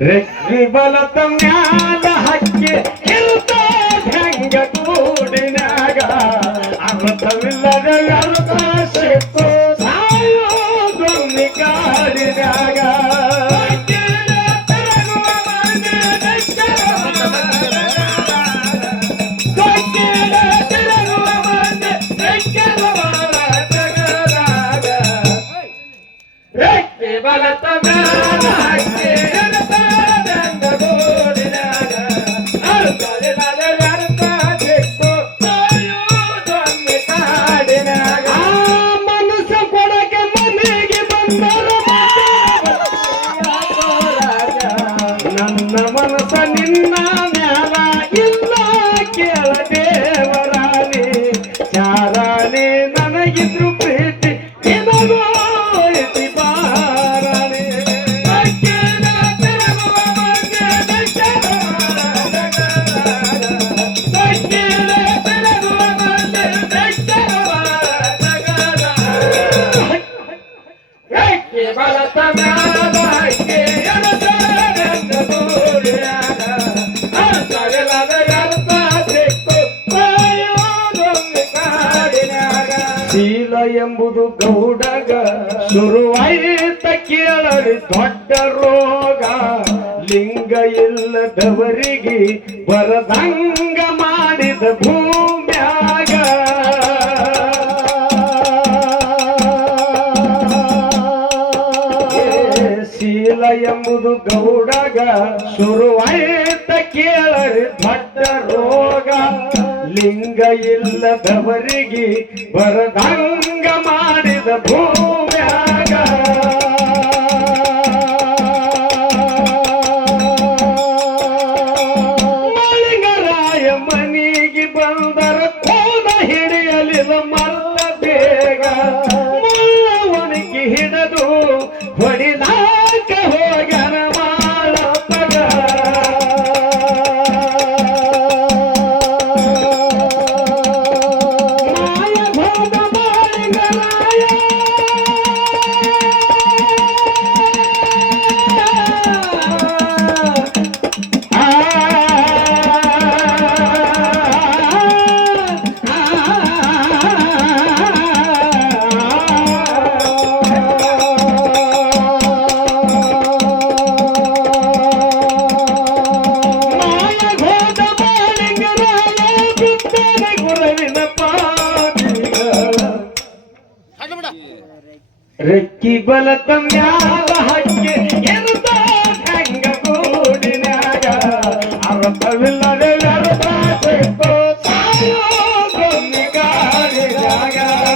ರೆಕ್ಕಿ ಬಲತ ಮ್ಯಾಲ ಹಕ್ಕಿ ಇರುತ್ತ ಶೀಲ ಎಂಬುದು ಗೌಡಗ. ಶುರುವಾಯಿತ ಕೇಳಲಿ ದೊಡ್ಡ ರೋಗ. ಲಿಂಗ ಇಲ್ಲದವರಿಗೆ ಬರದಂಗ ಮಾಡಿದ ಭೂಮ್ಯಾಗ ಗೌಡಗ. ಶುರುವಾಯಿತ ಕೇಳರಿ ಭಟ್ಟ ರೋಗ. ಲಿಂಗ ಇಲ್ಲದವರಿಗೆ ಬರದಂಗ ರೆಕ್ಕಿ ಬಲತ ಮ್ಯಾಲ ಹಕ್ಕಿ